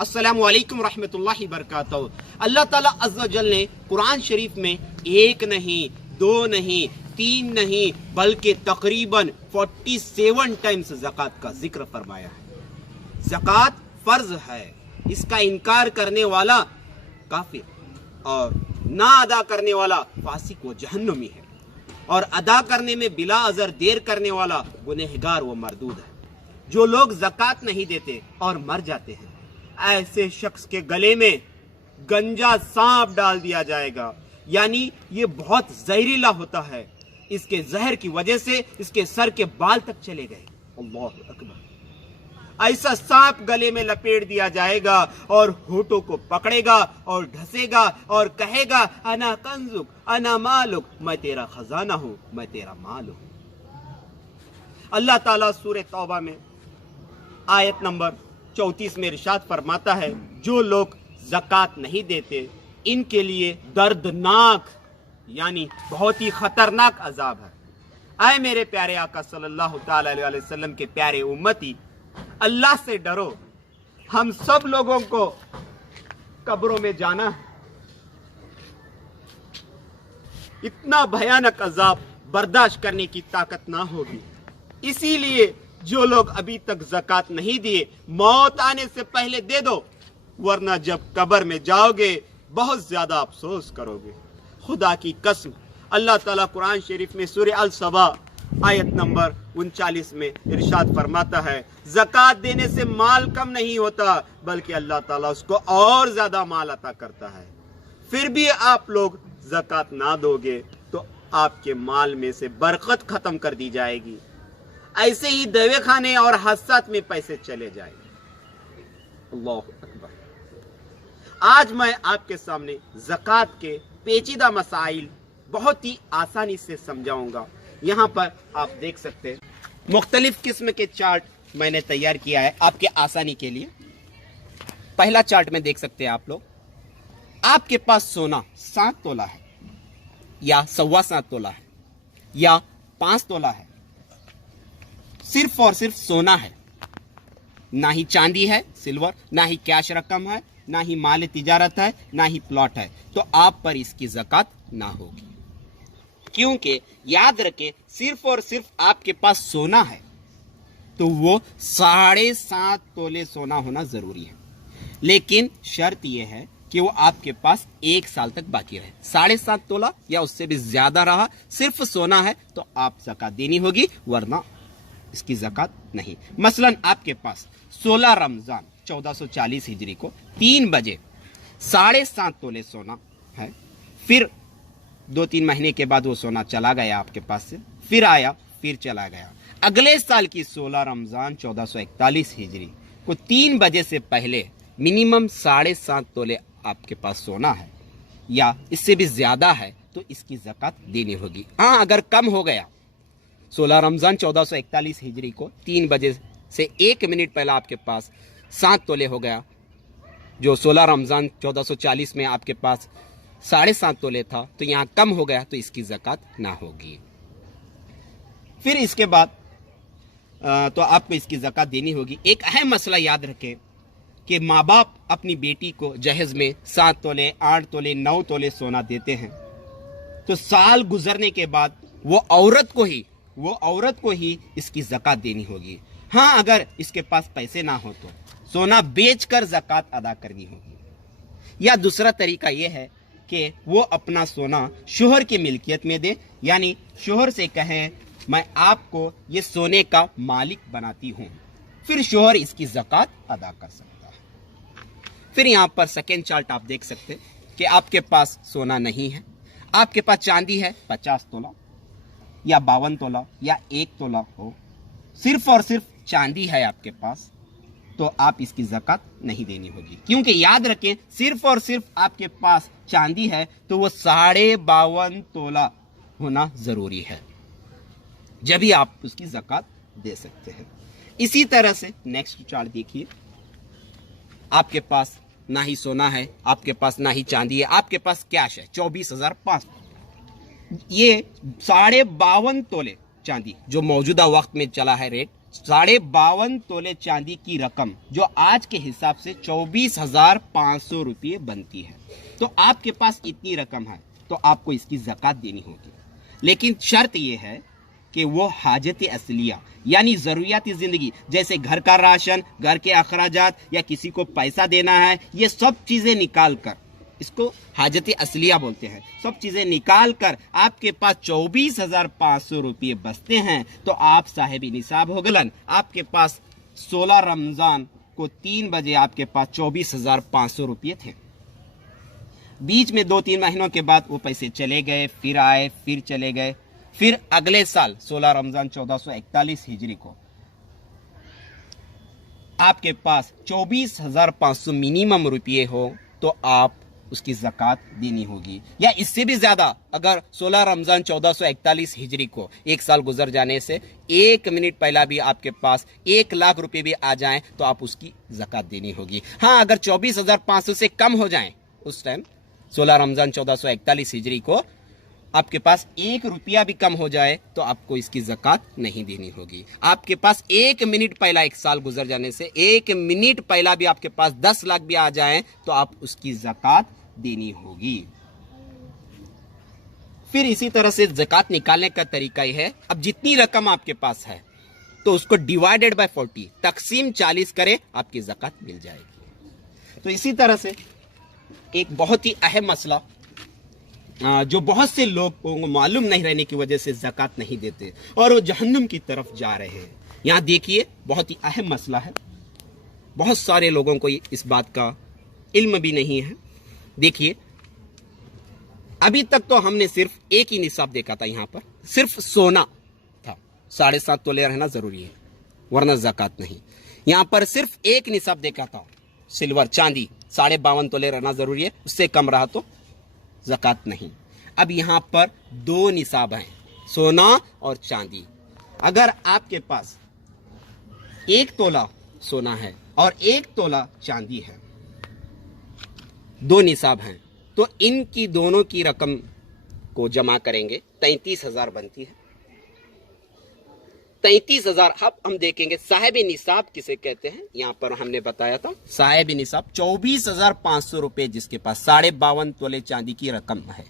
अस्सलामु अलैकुम रहमतुल्लाहि बरकातहू। अल्लाह ताला अज़्ज़ व जल ने कुरान शरीफ में एक नहीं, दो नहीं, तीन नहीं, बल्कि तकरीबन 47 टाइम्स ज़कात का जिक्र फरमाया है। ज़कात फर्ज है, इसका इनकार करने वाला काफिर और ना अदा करने वाला फासिक व जहन्नमी है, और अदा करने में बिला अज़र देर करने वाला गुनहगार व मरदूद है। जो लोग ज़कात नहीं देते और मर जाते हैं, ऐसे शख्स के गले में गंजा सांप डाल दिया जाएगा। यानी ये बहुत जहरीला होता है, इसके जहर की वजह से इसके सर के बाल तक चले गए। अल्लाहु अकबर। ऐसा सांप गले में लपेट दिया जाएगा और होठों को पकड़ेगा और ढसेगा और कहेगा, अना कंजुक अना मालुक, मैं तेरा खजाना हूं, मैं तेरा माल हूं। अल्लाह ताला सूरह तौबा में आयत नंबर 34 में इरशाद फरमाता है, जो लोग ज़कात नहीं देते इनके लिए दर्दनाक यानी बहुत ही खतरनाक अजाब है। आए मेरे प्यारे आका सल्लल्लाहु ताला अलैहि वसल्लम के प्यारे उम्मती, अल्लाह से डरो। हम सब लोगों को कब्रों में जाना है। इतना भयानक अजाब बर्दाश्त करने की ताकत ना होगी। इसीलिए जो लोग अभी तक ज़कात नहीं दिए, मौत आने से पहले दे दो, वरना जब कब्र में जाओगे बहुत ज्यादा अफसोस करोगे। खुदा की कसम, अल्लाह ताला कुरान शरीफ में सूरह अल सबा आयत नंबर 39 में इरशाद फरमाता है, ज़कात देने से माल कम नहीं होता, बल्कि अल्लाह ताला उसको और ज्यादा माल अता करता है। फिर भी आप लोग ज़कात ना दोगे तो आपके माल में से बरकत खत्म कर दी जाएगी। ऐसे ही दवे खाने और हादसात में पैसे चले जाएंगे। अल्लाहु अकबर। आज मैं आपके सामने ज़कात के पेचीदा मसाइल बहुत ही आसानी से समझाऊंगा। यहाँ पर आप देख सकते हैं मुख्तलिफ किस्म के चार्ट मैंने तैयार किया है आपके आसानी के लिए। पहला चार्ट में देख सकते हैं आप लोग, आपके पास सोना 7 तोला है या 7.25 तोला है या 5 तोला है, सिर्फ और सिर्फ सोना है, ना ही चांदी है सिल्वर, ना ही कैश रकम है, ना ही माल तिजारत है, ना ही प्लॉट है, तो आप पर इसकी ज़कात ना होगी। क्योंकि याद रखें, सिर्फ और सिर्फ आपके पास सोना है तो वो 7.5 तोले सोना होना जरूरी है, लेकिन शर्त यह है कि वो आपके पास 1 साल तक बाकी रहे। 7.5 तोला या उससे भी ज्यादा रहा, सिर्फ सोना है तो आप ज़कात देनी होगी, वरना इसकी ज़कात नहीं। मसलन आपके पास 16 रमजान 1440 हिजरी को 3 बजे 7.5 तोले सोना है, फिर 2-3 महीने के बाद वो सोना चला गया आपके पास से, फिर आया, फिर चला गया। अगले साल की 16 रमजान 1441 हिजरी को 3 बजे से पहले मिनिमम 7.5 तोले आपके पास सोना है या इससे भी ज्यादा है तो इसकी ज़कात देनी होगी। हाँ, अगर कम हो गया, 16 रमजान 1441 हिजरी को 3 बजे से 1 मिनट पहले आपके पास 7 तोले हो गया, जो 16 रमजान 1440 में आपके पास 7.5 तोले था, तो यहाँ कम हो गया तो इसकी ज़कात ना होगी। फिर इसके बाद तो आपको इसकी ज़कात देनी होगी। एक अहम मसला याद रखें कि माँ बाप अपनी बेटी को जहेज में 7 तोले 8 तोले 9 तोले सोना देते हैं, तो साल गुजरने के बाद वो औरत को ही इसकी ज़कात देनी होगी। हाँ, अगर इसके पास पैसे ना हो तो सोना बेचकर ज़कात अदा करनी होगी। या दूसरा तरीका यह है कि वो अपना सोना शोहर की मिल्कियत में दे, यानी शोहर से कहें, मैं आपको ये सोने का मालिक बनाती हूं, फिर शोहर इसकी ज़कात अदा कर सकता है। फिर यहाँ पर सेकेंड चार्ट आप देख सकते हैं कि आपके पास सोना नहीं है, आपके पास चांदी है 50 तोला या 52 तोला या 1 तोला हो, सिर्फ और सिर्फ चांदी है आपके पास, तो आप इसकी ज़कात नहीं देनी होगी। क्योंकि याद रखें, सिर्फ और सिर्फ आपके पास चांदी है तो वो 52.5 तोला होना जरूरी है, जब ही आप उसकी ज़कात दे सकते हैं। इसी तरह से नेक्स्ट चार्ट देखिए, आपके पास ना ही सोना है, आपके पास ना ही चांदी है, आपके पास कैश है 24,500। ये 52.5 तोले चांदी जो मौजूदा वक्त में चला है रेट 52.5 तोले चांदी की रकम जो आज के हिसाब से 24,500 रुपये बनती है, तो आपके पास इतनी रकम है तो आपको इसकी ज़कात देनी होगी। लेकिन शर्त यह है कि वो हाजत असलिया यानी ज़रूरियाती ज़िंदगी, जैसे घर का राशन, घर के अखराजात या किसी को पैसा देना है, ये सब चीज़ें निकाल कर, इसको हाजत असलिया बोलते हैं, सब चीज़ें निकाल कर आपके पास 24,500 रुपये बचते हैं तो आप साहिब निसाब हो गलन। आपके पास 16 रमज़ान को 3 बजे आपके पास 24,500 रुपये थे। बीच में 2-3 महीनों के बाद वो पैसे चले गए, फिर आए, फिर चले गए। फिर अगले साल 16 रमज़ान 1441 हिजरी को आपके पास 24,500 मिनिमम रुपये हो तो आप उसकी ज़कात देनी होगी, या इससे भी ज़्यादा। अगर 16 रमज़ान 1441 हिजरी को एक साल गुजर जाने से 1 मिनट पहला भी आपके पास 1 लाख रुपए भी आ जाएं तो आप उसकी ज़कात देनी होगी। हाँ, अगर 24,500 से कम हो जाएं उस टाइम 16 रमज़ान 1441 हिजरी को आपके पास 1 रुपया भी कम हो जाए तो आपको इसकी ज़कात नहीं देनी होगी। आपके पास 1 मिनट पहला, एक साल गुजर जाने से 1 मिनट पहला भी आपके पास 10 लाख भी आ जाए तो आप उसकी ज़कात देनी होगी। फिर इसी तरह से ज़कात निकालने का तरीका यह है, अब जितनी रकम आपके पास है तो उसको डिवाइडेड बाय 40 तकसीम 40 करें, आपकी ज़कात मिल जाएगी। तो इसी तरह से एक बहुत ही अहम मसला जो बहुत से लोगों को मालूम नहीं रहने की वजह से ज़कात नहीं देते और वो जहन्नुम की तरफ जा रहे हैं। यहाँ देखिए, बहुत ही अहम मसला है, बहुत सारे लोगों को इस बात का इल्म भी नहीं है। देखिए, अभी तक तो हमने सिर्फ एक ही निसाब देखा था, यहाँ पर सिर्फ सोना था, 7.5 तोले रहना जरूरी है वरना ज़कात नहीं। यहाँ पर सिर्फ एक निसाब देखा था, सिल्वर चांदी 52.5 तोले रहना जरूरी है, उससे कम रहा तो ज़कात नहीं। अब यहाँ पर 2 निसाब हैं, सोना और चांदी। अगर आपके पास 1 तोला सोना है और 1 तोला चांदी है, 2 निसाब हैं, तो इनकी दोनों की रकम को जमा करेंगे 33,000 बनती है। 33,000। अब हम देखेंगे साहिब निसाब किसे कहते हैं। यहाँ पर हमने बताया था साहिब निसाब 24,500 रुपए जिसके पास 52.5 तोले चांदी की रकम है,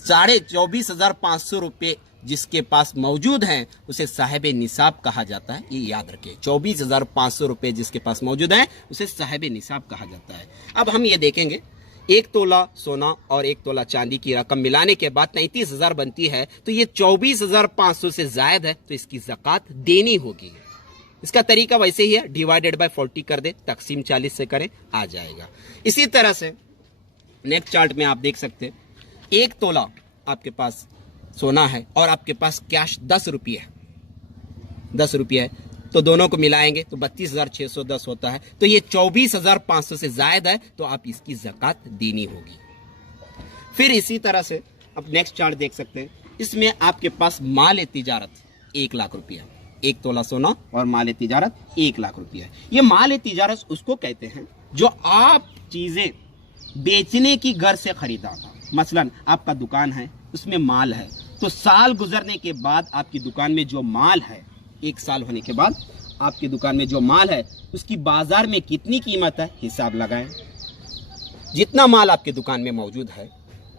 24,500 रुपए जिसके पास मौजूद हैं उसे साहिब निसाब कहा जाता है। ये याद रखें, 24,500 रुपए जिसके पास मौजूद हैं उसे साहिब निसाब कहा जाता है। अब हम ये देखेंगे, 1 तोला सोना और 1 तोला चांदी की रकम मिलाने के बाद 33,000 बनती है, तो ये 24,500 से जायद है तो इसकी ज़कात देनी होगी। इसका तरीका वैसे ही है, डिवाइडेड बाय 40 कर दे, तकसीम 40 से करें, आ जाएगा। इसी तरह से नेक्स्ट चार्ट में आप देख सकते हैं, 1 तोला आपके पास सोना है और आपके पास कैश 10 रुपये है, 10 रुपये है, तो दोनों को मिलाएंगे तो 32,610 होता है। तो ये 24,500 से जायद है तो आप इसकी ज़कात देनी होगी। फिर इसी तरह से अब नेक्स्ट चार्ट देख सकते हैं, इसमें आपके पास माल तिजारत 1 लाख रुपया, 1 तोला सोना और माल तिजारत 1 लाख रुपया। ये माल तिजारत उसको कहते हैं जो आप चीज़ें बेचने की घर से खरीदा था। मसलन आपका दुकान है, उसमें माल है, तो साल गुजरने के बाद आपकी दुकान में जो माल है, 1 साल होने के बाद आपकी दुकान में जो माल है उसकी बाजार में कितनी कीमत है हिसाब लगाएं। जितना माल आपके दुकान में मौजूद है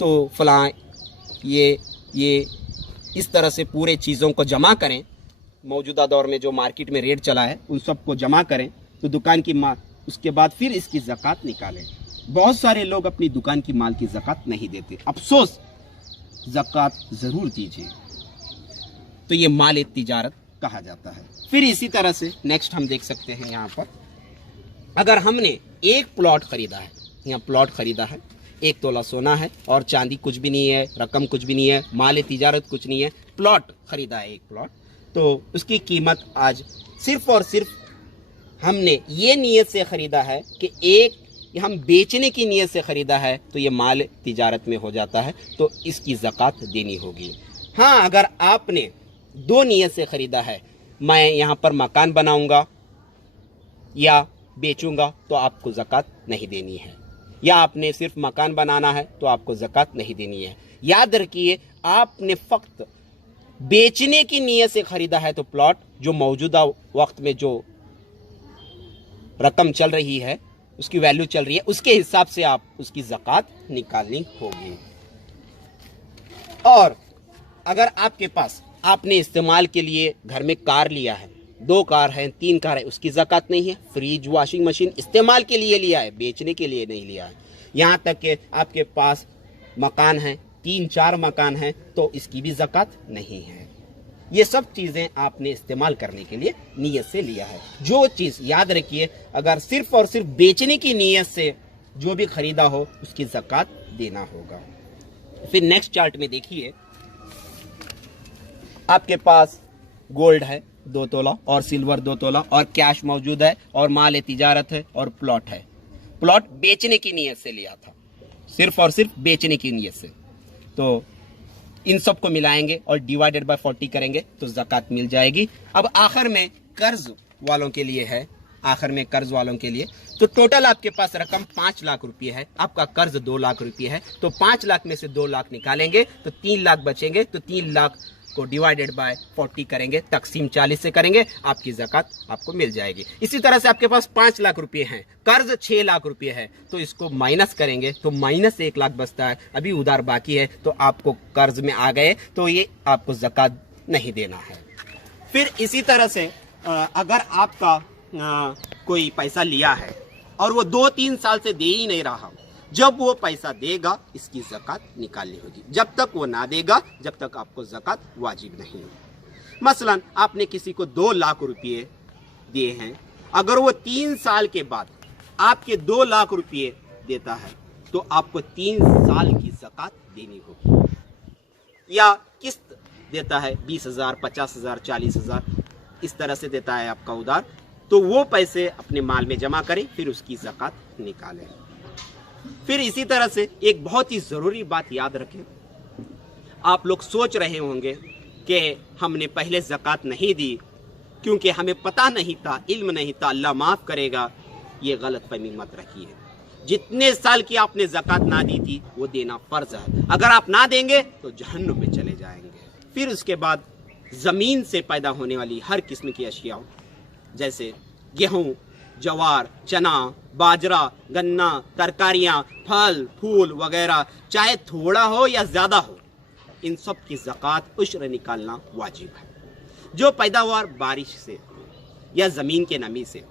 तो फलां ये इस तरह से पूरे चीज़ों को जमा करें, मौजूदा दौर में जो मार्केट में रेट चला है उन सब को जमा करें तो दुकान की माल, उसके बाद फिर इसकी ज़कात निकालें। बहुत सारे लोग अपनी दुकान की माल की ज़कात नहीं देते, अफसोस, ज़कात ज़रूर दीजिए। तो ये माल तिजारत कहा जाता है। फिर इसी तरह से नेक्स्ट हम देख सकते हैं, यहाँ पर अगर हमने एक प्लॉट खरीदा है, यहाँ प्लॉट खरीदा है, 1 तोला सोना है और चांदी कुछ भी नहीं है, रकम कुछ भी नहीं है, माल तिजारत कुछ नहीं है, प्लॉट खरीदा है 1 प्लॉट, तो उसकी कीमत आज सिर्फ और सिर्फ हमने ये नीयत से ख़रीदा है कि एक हम बेचने की नीयत से ख़रीदा है तो ये माल तिजारत में हो जाता है, तो इसकी ज़कात देनी होगी। हाँ, अगर आपने 2 नीयत से ख़रीदा है, मैं यहाँ पर मकान बनाऊँगा या बेचूँगा, तो आपको ज़कात नहीं देनी है, या आपने सिर्फ मकान बनाना है तो आपको ज़कात नहीं देनी है। याद रखिए, आपने फ़क्त बेचने की नीयत से खरीदा है तो प्लॉट जो मौजूदा वक्त में जो रकम चल रही है, उसकी वैल्यू चल रही है, उसके हिसाब से आप उसकी ज़कात निकालनी होगी। और अगर आपके पास आपने इस्तेमाल के लिए घर में कार लिया है, 2 कार हैं, 3 कार है, उसकी ज़कात नहीं है। फ्रिज, वॉशिंग मशीन इस्तेमाल के लिए लिया है, बेचने के लिए नहीं लिया है। यहाँ तक कि आपके पास मकान है, 3-4 मकान हैं, तो इसकी भी ज़कात नहीं है। ये सब चीज़ें आपने इस्तेमाल करने के लिए नीयत से लिया है। जो चीज़ याद रखिए, अगर सिर्फ और सिर्फ बेचने की नीयत से जो भी खरीदा हो उसकी ज़कात देना होगा। फिर नेक्स्ट चार्ट में देखिए, आपके पास गोल्ड है 2 तोला और सिल्वर 2 तोला और कैश मौजूद है और माल तिजारत है और प्लॉट है। प्लॉट बेचने की नीयत से लिया था, सिर्फ और सिर्फ बेचने की नीयत से। तो इन सब को मिलाएंगे और डिवाइडेड बाय 40 करेंगे तो ज़कात मिल जाएगी। अब आखिर में कर्ज वालों के लिए है, आखिर में कर्ज वालों के लिए तो टोटल आपके पास रकम 5 लाख रुपये है, आपका कर्ज 2 लाख रुपये है। तो 5 लाख में से 2 लाख निकालेंगे तो 3 लाख बचेंगे। तो 3 लाख को डिवाइडेड बाय 40 करेंगे, तकसीम 40 से करेंगे, आपकी ज़कात आपको मिल जाएगी। इसी तरह से आपके पास 5 लाख रुपये हैं, कर्ज 6 लाख रुपये है, तो इसको माइनस करेंगे तो माइनस 1 लाख बचता है, अभी उधार बाकी है, तो आपको कर्ज में आ गए तो ये आपको ज़कात नहीं देना है। फिर इसी तरह से अगर आपका कोई पैसा लिया है और वो 2-3 साल से दे ही नहीं रहा, जब वो पैसा देगा इसकी ज़कात निकालनी होगी। जब तक वो ना देगा जब तक आपको ज़कात वाजिब नहीं है। मसलन आपने किसी को 2 लाख रुपये दिए हैं, अगर वो 3 साल के बाद आपके 2 लाख रुपये देता है तो आपको 3 साल की ज़कात देनी होगी। या किस्त देता है 20,000, 50,000, 40,000, इस तरह से देता है आपका उधार, तो वो पैसे अपने माल में जमा करें, फिर उसकी ज़कात निकालें। फिर इसी तरह से एक बहुत ही ज़रूरी बात याद रखें, आप लोग सोच रहे होंगे कि हमने पहले ज़कात नहीं दी क्योंकि हमें पता नहीं था, इल्म नहीं था, अल्लाह माफ़ करेगा। ये गलत फहमी मत रखिए। जितने साल की आपने ज़कात ना दी थी वो देना फ़र्ज़ है, अगर आप ना देंगे तो जहन्नुम में चले जाएंगे। फिर उसके बाद ज़मीन से पैदा होने वाली हर किस्म की अशिया जैसे गेहूँ, जवार, चना, बाजरा, गन्ना, तरकारियाँ, फल फूल वगैरह, चाहे थोड़ा हो या ज़्यादा हो, इन सब की ज़कात उश्र निकालना वाजिब है। जो पैदावार बारिश से या ज़मीन के नमी से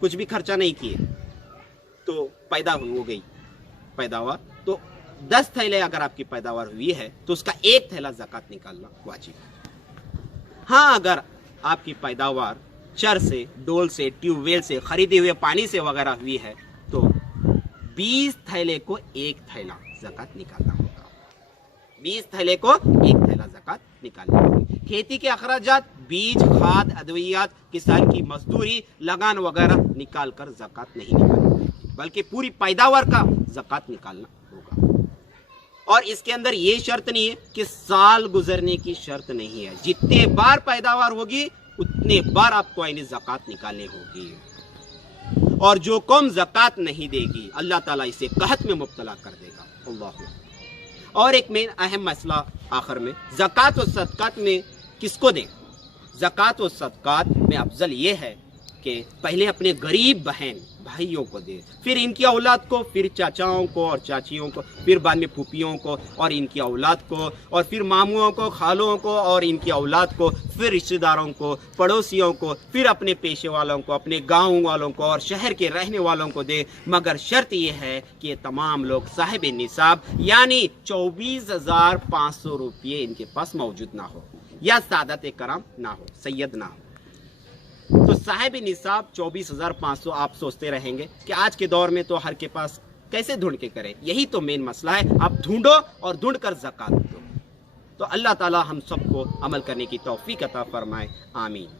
कुछ भी खर्चा नहीं किए तो पैदा हो गई पैदावार, तो 10 थैले अगर आपकी पैदावार हुई है तो उसका 1 थैला ज़कात निकालना वाजिब है। हाँ, अगर आपकी पैदावार चर से, डोल से, ट्यूबवेल से, खरीदे हुए पानी से वगैरह हुई है तो 20 थैले को 1 थैला ज़कात निकालना होगा। 20 थैले को 1 थैला ज़कात निकालनी होगी। खेती के अखराजात, बीज, खाद, अद्वियात, किसान की मजदूरी, लगान वगैरह निकाल कर ज़कात नहीं निकालनी होगी, बल्कि पूरी पैदावार का ज़कात निकालना होगा। और इसके अंदर ये शर्त नहीं है कि साल गुजरने की शर्त नहीं है, जितने बार पैदावार होगी उतने बार आपको यानी ज़कात निकालनी होगी। और जो कौम ज़कात नहीं देगी अल्लाह ताला इसे कहत में मुब्तला कर देगा। अल्लाह। और एक मेन अहम मसला आखिर में, ज़कात और सदक़ात में किसको दें? ज़कात और सदक़ात में अफजल ये है कि पहले अपने गरीब बहन भाइयों को दे, फिर इनकी औलाद को, फिर चाचाओं को और चाचियों को, फिर बाद में फूफियों को और इनकी औलाद को, और फिर मामुओं को, खालों को और इनकी औलाद को, फिर रिश्तेदारों को, पड़ोसियों को, फिर अपने पेशे वालों को, अपने गाँव वालों को और शहर के रहने वालों को दे। मगर शर्त यह है कि ये तमाम लोग साहिब निसाब यानी 24,500 रुपये इनके पास मौजूद ना हो या सादत कराम ना हो, सैयद ना हो। तो साहिब निसाब 24,500 आप सोचते रहेंगे कि आज के दौर में तो हर के पास कैसे ढूंढ के करें, यही तो मेन मसला है। आप ढूंढो और ढूंढ कर ज़कात दो। तो अल्लाह ताला हम सबको अमल करने की तौफीक अता फरमाए, आमीन।